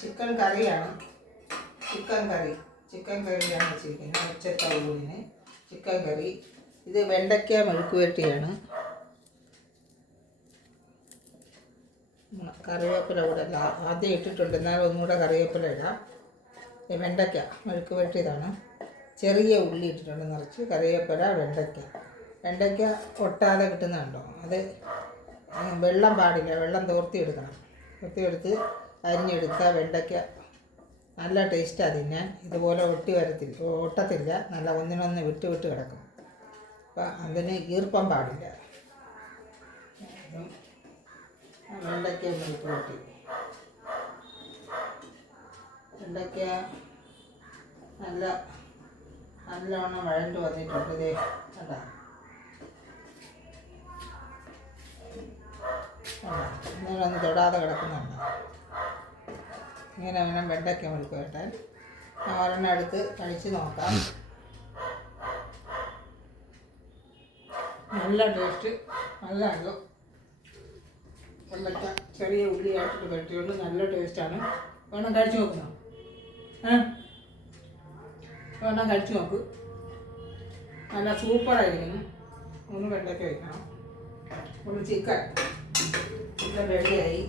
Chicken കറിയാണ്. Chicken കറിയാണ് വെച്ചിരിക്കുന്നത്. ഉച്ചത്തെ ഊണിന് ചിക്കൻ കറി. ഇത് വെണ്ടയ്ക്ക മെഴുക്ക് പുരട്ടിയാണ്. കറിവേപ്പില കൂടെ ആദ്യം ഇട്ടിട്ടുണ്ട്, എന്നാലും ഒന്നുകൂടെ കറിവേപ്പില ഇടാം. വെണ്ടയ്ക്ക മെഴുക്ക് പുരട്ടിയതാണ്. ചെറിയ ഉള്ളി ഇട്ടിട്ടുണ്ട് നിറച്ച്. കറിവേപ്പില, വെണ്ടയ്ക്ക ഒട്ടാതെ കിട്ടുന്നുണ്ടോ, അത് വെള്ളം പാടില്ല, വെള്ളം തോർത്തിയെടുക്കണം. തോർത്തിയെടുത്ത് അരിഞ്ഞെടുത്ത വെണ്ടയ്ക്ക നല്ല ടേസ്റ്റാണ് തിന്നാൻ. ഇതുപോലെ ഒട്ടത്തില്ല, നല്ല ഒന്നിനൊന്ന് വിട്ട് കിടക്കും. അപ്പം അതിന് ഈർപ്പം പാടില്ല. വെണ്ടയ്ക്ക മെഴുക്ക് പുരട്ടി. വെണ്ടയ്ക്ക നല്ലവണ്ണം വഴണ്ട് വന്നിട്ടുണ്ട്. ഇതേ കേട്ടോ, ഇങ്ങനെയൊന്ന് തൊടാതെ കിടക്കുന്നുണ്ട്. ഇങ്ങനെ വേണം വെണ്ടയ്ക്ക മെഴുക്ക് പുരട്ടാൻ. ഒരെണ്ണം എടുത്ത് കഴിച്ച് നോക്കാം. നല്ല ടേസ്റ്റ്, നല്ലതാണ്. വെണ്ടയ്ക്ക ചെറിയ ഉള്ളിയായിട്ട് പുരട്ടിയുണ്ട്, നല്ല ടേസ്റ്റാണ്. വേണം കഴിച്ച് നോക്കണം. വേണം കഴിച്ച് നോക്ക്, നല്ല സൂപ്പറായിരിക്കുന്നു. ഒന്ന് വെണ്ടയ്ക്ക വയ്ക്കണം. ഒന്ന് ചിക്കൻ റെഡിയായി.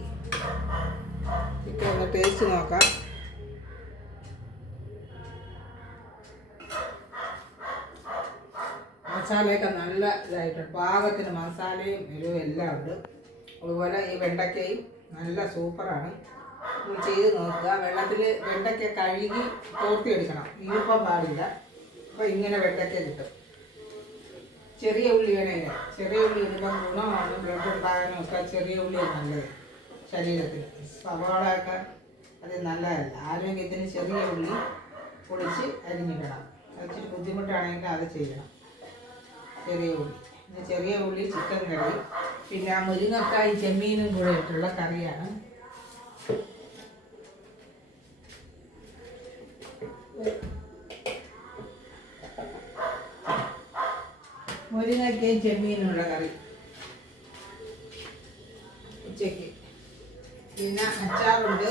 ചിക്കൻ ഒന്ന് ടേസ്റ്റ് നോക്കാം. മസാലയൊക്കെ നല്ല ഇതായിട്ടുണ്ട്, പാകത്തിന് മസാലയും എരിവും എല്ലാം ഉണ്ട്. അതുപോലെ ഈ വെണ്ടയ്ക്കയും നല്ല സൂപ്പറാണ്. ചെയ്ത് നോക്കുക. വെള്ളത്തിൽ വെണ്ടയ്ക്ക കഴുകി തോർത്തിയെടുക്കണം, ഈർപ്പം പാടില്ല. അപ്പോൾ ഇങ്ങനെ വെണ്ടയ്ക്ക കിട്ടും. ചെറിയ ഉള്ളി വേണേൽ ചെറിയ ഉള്ളി ഇടുമ്പം ഗുണമാണ്, ബ്ലഡ് ഉണ്ടാകാനും ഒക്കെ ചെറിയ ഉള്ളി നല്ലത് ശരീരത്തിന്. സവാളയൊക്കെ അത് നല്ലതല്ല. ആരോഗ്യത്തിന് ചെറിയ ഉള്ളി പൊളിച്ച് അരിഞ്ഞിടണം. ഇച്ചിരി ബുദ്ധിമുട്ടാണെങ്കിൽ അത് ചെയ്യണം. ചെറിയ ഉള്ളി ചിക്കൻ കറി. പിന്നെ മുരിങ്ങക്കായും ചെമ്മീനും കൂടെ ഇട്ടുള്ള കറിയാണ്. മുരിങ്ങക്കയും ചെമ്മീനുള്ള കറി ഉച്ചയ്ക്ക്. പിന്നെ അച്ചാറുണ്ട്.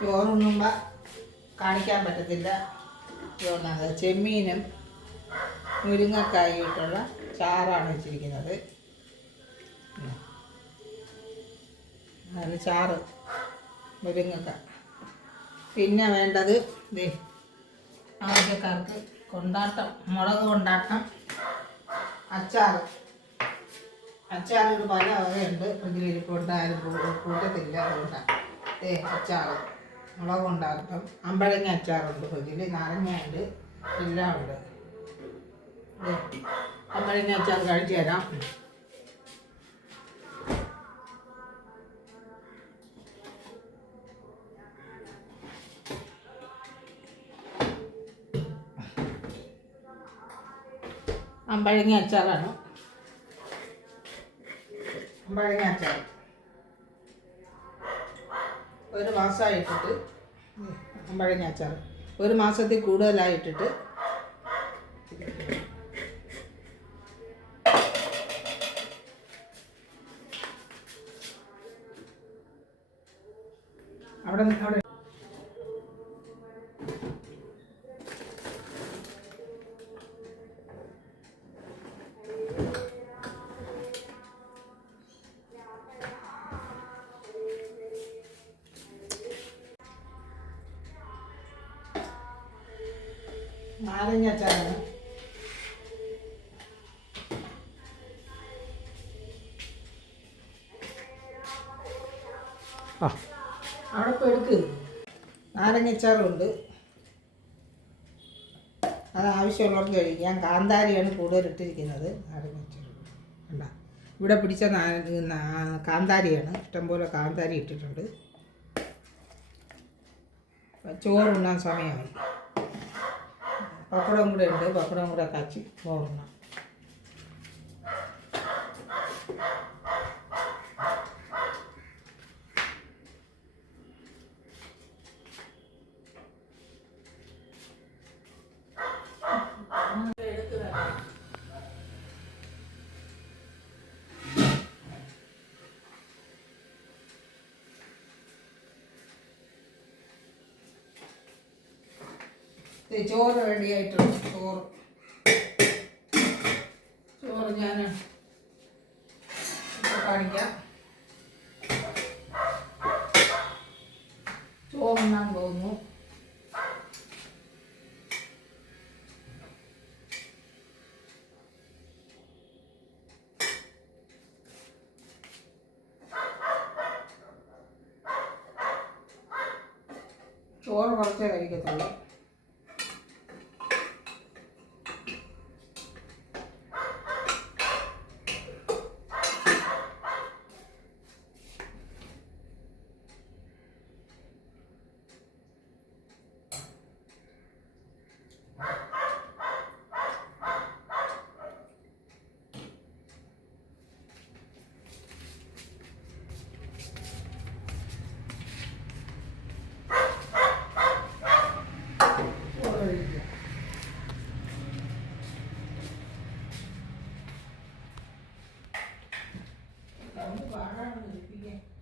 ചോറുണ്ണുമ്പോൾ കാണിക്കാൻ പറ്റത്തില്ല. ചെമ്മീനും മുരിങ്ങക്കായും ഇട്ടുള്ള ചാറാണ് വെച്ചിരിക്കുന്നത്. അത് ചാറ് മുരിങ്ങക്ക. പിന്നെ വേണ്ടത് ആവശ്യക്കാർക്ക് മുളക് കൊണ്ടാട്ടം, അച്ചാറിന് പല വകയുണ്ട്. ഫ്രിഡ്ജിലിരിപ്പുണ്ട്, ആരും കൂട്ടത്തില്ല. അതുകൊണ്ടാണ് അച്ചാർ, മുളക് കൊണ്ടാട്ടം, അമ്പഴങ്ങ അച്ചാറുണ്ട് ഫ്രിഡ്ജിൽ, നാരങ്ങയുണ്ട്, എല്ലാം ഉണ്ട്. അമ്പഴങ്ങ അച്ചാർ കഴിച്ചു തരാം. അമ്പഴങ്ങ അച്ചാറാണ്. അമ്പഴങ്ങ അച്ചാർ ഒരു മാസമായിട്ടിട്ട്, അമ്പഴങ്ങ അച്ചാർ ഒരു മാസത്തിൽ കൂടുതലായിട്ടിട്ട് അവിടെ നാരങ്ങ അച്ചാറാണ്. അവിടെ ഇപ്പോൾ എടുക്ക്. നാരങ്ങ അച്ചാറുണ്ട്, അത് ആവശ്യമുള്ളവർക്ക് കഴിക്കാം. കാന്താരിയാണ് കൂടുതൽ ഇട്ടിരിക്കുന്നത്. നാരങ്ങ അച്ചാർ കണ്ട, ഇവിടെ പിടിച്ച കാന്താരിയാണ്. ഇഷ്ടംപോലെ കാന്താരി ഇട്ടിട്ടുണ്ട്. ചോറുണ്ണാൻ സമയമായി. പപ്പടം കൂടെ ഉണ്ട്, പപ്പടം കൂടെ കാച്ചി ചോറുണ്ണാം. ചോറ് റെഡി ആയിട്ടുണ്ട്. ചോറ് ഞാൻ കാണിക്കാം. ചോറുണ്ണാൻ പോകുന്നു. ചോറ് കുറച്ചേ കഴിക്കത്തുള്ളൂ. പാടാണ്